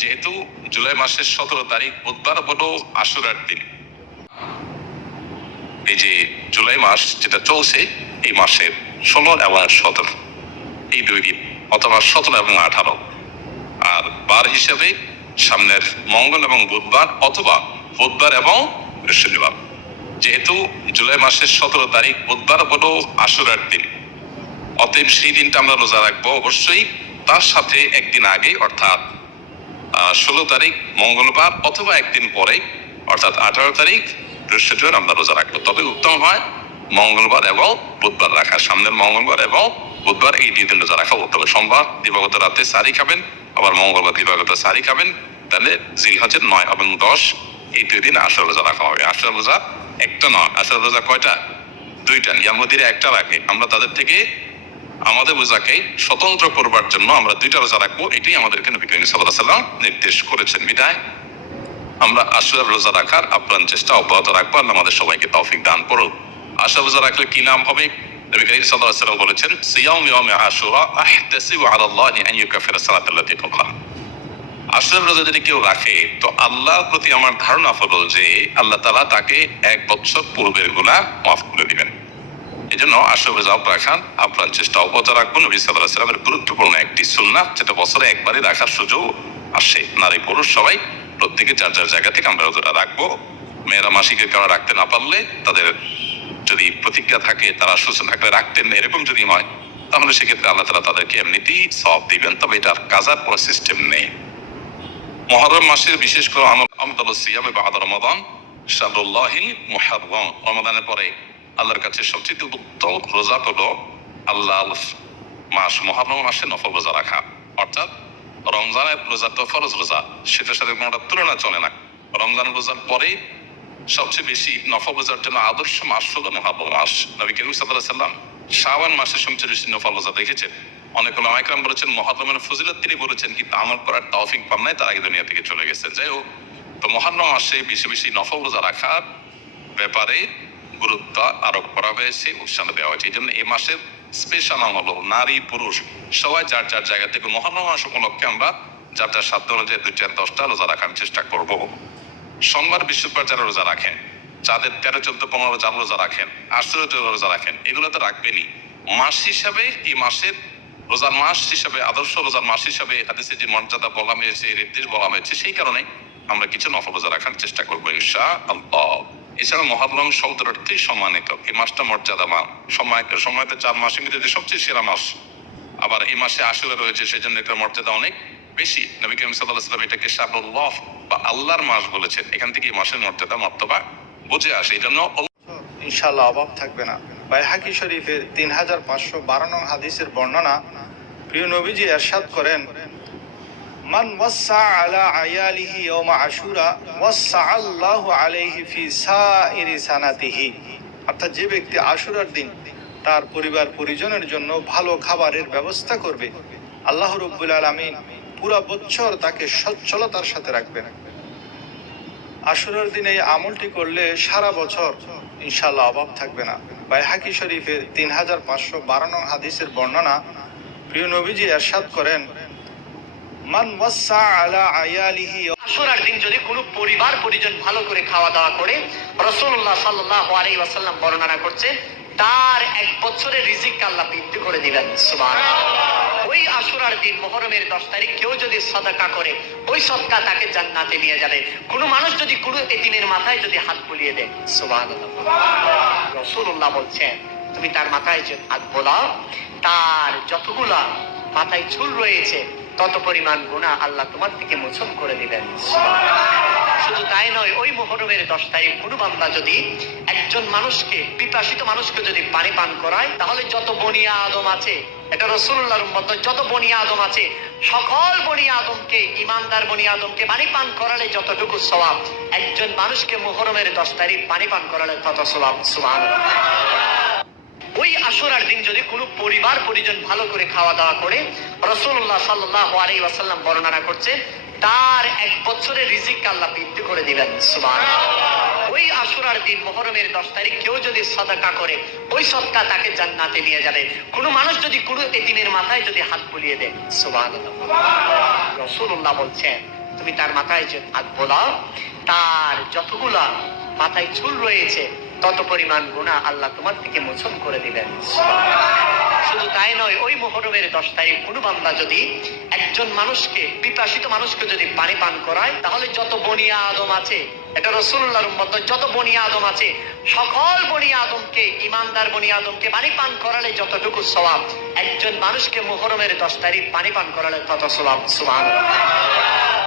যেহেতু জুলাই মাসের সতেরো তারিখ বুধবার বলো আশুরার দিন। এই যে জুলাই মাস যেটা চলছে, এই মাসের ষোলো এবং সতেরো। এই দুই দিন, অথবা সতেরো এবং আঠারো। আর বার হিসেবে সামনের মঙ্গল এবং বুধবার, অথবা বুধবার এবং বৃহস্পতিবার। যেহেতু জুলাই মাসের সতেরো তারিখ বুধবার বলো আশুরার দিন। অতএব সেই দিনটা আমরা রোজা রাখব অবশ্যই। তার সাথে একদিন আগে, অর্থাৎ ষোলো তারিখ মঙ্গলবার অথবা একদিন পরে, অর্থাৎ আঠারো তারিখ বৃহস্পতিবার আমরা রোজা রাখব। তবে উত্তম হয় মঙ্গলবার এবং বুধবার রাখা। সামনের মঙ্গলবার এবং বুধবার এই দুই দিন রোজা রাখা উত্তম। সোমবার দিবাগত রাতে সারি খাবেন, আবার মঙ্গলবার দিবাগত সারি খাবেন। তাহলে জিলহজের নয় এবং দশ, এই দুই দিন আসর রোজা রাখা হবে। আসর রোজা একটা নয়। আসর রোজা কয়টা? দুইটা। ইয়ামুদিরা একটা রাখে। আমরা তাদের থেকে আমাদের রোজাকে স্বতন্ত্র করবার জন্য আমরা দুইটা রোজা রাখব, এটাই আমাদেরকে নবী করিম সাল্লাহ সাল্লাম নির্দেশ করেছেন। বিদায়। আমরা আশুরার রোজা রাখার আপ্রাণ চেষ্টা অব্যাহত রাখব, আল্লাহ আমাদের সবাইকে তৌফিক দান করুন আশা রোজা রাখলে কি নাম হবে? নবী করিম সাল্লাহ সাল্লাম বলেছেন সিয়াম ইয়ামে আশুরা আহতাসিবু আলাল্লাহি আন সালাতাল্লাতি রোজা যদি কেউ রাখে, তো আল্লাহর প্রতি আমার ধারণা হলো যে আল্লাহ তাআলা তাকে এক বছর পূর্বের গুনাহ মাফ করে দিবেন। এই জন্য আসবে জাপ রাখার আপ্রাণ চেষ্টা অব্যাহত রাখবেন নবী সাল্লাহ সাল্লামের গুরুত্বপূর্ণ একটি সুন্নাত যেটা বছরে একবারই রাখার সুযোগ আসে। নারী পুরুষ সবাই প্রত্যেকে যার যার জায়গা থেকে আমরা রাখব, মেয়েরা মাসিকের কারণে রাখতে না পারলে, তাদের যদি প্রতিজ্ঞা থাকে, তারা সুস্থ থাকলে রাখতেন না এরকম যদি হয়, তাহলে সেক্ষেত্রে আল্লাহ তালা তাদেরকে এমনিতেই সব দিবেন। তবে এটার কাজার কোনো সিস্টেম নেই। মহরম মাসের বিশেষ করে আমদাল সিয়ামে বা আদর রমাদান, শাহরুল্লাহি মুহাররম। রমাদানের পরে আল্লাহর কাছে সবচেয়ে উত্তম রোজা হলো আল্লাহ মাস, মহরম মাসে নফল রোজা রাখা। অর্থাৎ রমজানের রোজা তো ফরজ রোজা, সেটার সাথে কোনোটা তুলনা চলে না। রমজান রোজার পরে সবচেয়ে বেশি নফল রোজার জন্য আদর্শ মাস হলো মহারম মাস। নবী করিম সাল্লাহ সাল্লাম মাসে সবচেয়ে বেশি নফল রোজা দেখেছেন। অনেক ওলামাইকরাম বলেছেন, মহারমের ফজিলত তিনি বলেছেন, কিন্তু আমল করার তৌফিক পান নাই, তার আগে দুনিয়া থেকে চলে গেছেন। যাই হোক, তো মহারম মাসে বেশি বেশি নফল রোজা রাখার ব্যাপারে গুরুত্ব আরোপ করা হয়েছে উৎসাহ দেওয়া হয়েছে। এই জন্য এই মাসের স্পেশাল নাম হলো নারী, পুরুষ, সবাই যার যার জায়গা থেকে মহারম মাস উপলক্ষে আমরা যার যার সাধ্য অনুযায়ী দুই চার দশটা রোজা রাখার চেষ্টা করব। সোমবার, বৃহস্পতিবার যারা রোজা রাখেন, যাদের তেরো, চোদ্দ, পনেরো যারা রোজা রাখেন আশ্চর্য রোজা রাখেন, এগুলো তো রাখবেনই। মাস হিসাবে এই মাসের রোজার মাস হিসাবে, আদর্শ রোজার মাস হিসাবে হাদিসে যে মর্যাদা বলা হয়েছে নির্দেশ বলা হয়েছে, সেই কারণে আমরা কিছু নফল রোজা রাখার চেষ্টা করব ঈশা আল্লাহ এছাড়া মহারম শব্দের অর্থেই সম্মানিত। এই মাসটা মর্যাদামান সময় সময়তে চার মাসের মধ্যে সবচেয়ে সেরা মাস। আবার এই মাসে আশুরা রয়েছে সেই জন্য এটার মর্যাদা অনেক বেশি। নবী করিম সাল্লাহ সাল্লাম এটাকে শাহরুল্লাহ বা আল্লাহর মাস বলেছেন। এখান থেকে এই মাসের মর্যাদা মর্তবা বুঝে আসে। এই জন্য ইনশাল্লাহ অভাব থাকবে না। বাইহাকি শরীফের তিন হাজার পাঁচশো বারো নং হাদিসের বর্ণনা প্রিয় নবীজি এরশাদ করেন মান ওয়াসা আলা আয়ালিহি ইয়াউমা আশুরা ওয়াসা আল্লাহু আলাইহি ফি সাইরি সানাতিহি। অর্থাৎ যে ব্যক্তি আশুরার দিন তার পরিবার পরিজনের জন্য ভালো খাবারের ব্যবস্থা করবে, আল্লাহ রব্বুল আলামিন পুরা বছর তাকে সচ্ছলতার সাথে রাখবেন। আশুরার দিনে এই আমলটি করলে সারা বছর ইনশাল্লাহ অভাব থাকবে না। বাইহাকি শরীফের তিন হাজার পাঁচশো বারো নং হাদিসের বর্ণনা প্রিয় নবীজি এরশাদ করেন আশুরার দিন যদি কোনো পরিবার, পরিজন ভালো করে খাওয়া দাওয়া করে রসুল্লাহ সাল্লাহ আলাই ওয়াসাল্লাম বর্ণনা করছেন, তার এক বছরের রিজিক আল্লাহ বৃদ্ধি করে দিবেন, সুবহানাল্লাহ। ওই আশুরার দিন মোহরমের দশ তারিখ কেউ যদি সদকা করে, ওই সদকা তাকে জান্নাতে নিয়ে যাবে কোনো মানুষ যদি কোনো এতিমের মাথায় যদি হাত বুলিয়ে দেয়, সুবহানাল্লাহ। রসুল্লাহ বলছেন, তুমি তার মাথায় হাত বোলাও, তার যতগুলা মাথায় চুল রয়েছে তত পরিমাণ গুণা আল্লাহ তোমার থেকে মোচন করে দিবেন। শুধু তাই নয়, ওই মোহরমের দশ তারিখ কোনো বান্দা যদি একজন মানুষকে, পিপাসিত মানুষকে যদি পানি পান করায়, তাহলে যত বনিয়া আদম আছে, এটা রসুল্লাহর মতো যত বনিয়া আদম আছে, সকল বনিয়া আদমকে, ইমানদার বনিয়া আদমকে পানি পান করালে যতটুকু সবাব একজন মানুষকে মোহরমের দশ তারিখ পানি পান করালে তত সবাব সুবাহ ওই আশুরার দিন যদি কোনো পরিবার পরিজন ভালো করে খাওয়া দাওয়া করে রসুল্লাহ সাল্লাহ ওয়াসাল্লাম বর্ণনা করছে তার এক বছরের রিজিক আল্লাহ বৃদ্ধি করে দিবেন। সুবান ওই আশুরার দিন মহরমের দশ তারিখ কেউ যদি সদাকা করে ওই সদকা তাকে জান্নাতে নিয়ে যাবে। কোনো মানুষ যদি কোনো এতিমের মাথায় যদি হাত বুলিয়ে দেয় সুবান রসুল্লাহ বলছেন তুমি তার মাথায় যে হাত বোলাও তার যতগুলা মাথায় চুল রয়েছে তত পরিমাণ গুণা আল্লাহ তোমার থেকে মোচন করে দিবেন। শুধু তাই নয়, ওই মোহরমের দশ তারিখ কোনো বান্দা যদি একজন মানুষকে, পিপাসিত মানুষকে যদি পানি পান করায়, তাহলে যত বনিয়া আদম আছে, এটা রসুল্লাহর মত যত বনিয়া আদম আছে, সকল বনিয়া আদমকে, ইমানদার বনিয়া আদমকে পানি পান করালে যতটুকু স্বভাব একজন মানুষকে মোহরমের দশ তারিখ পানি পান করালে তত স্বভাব সুবহানাল্লাহ।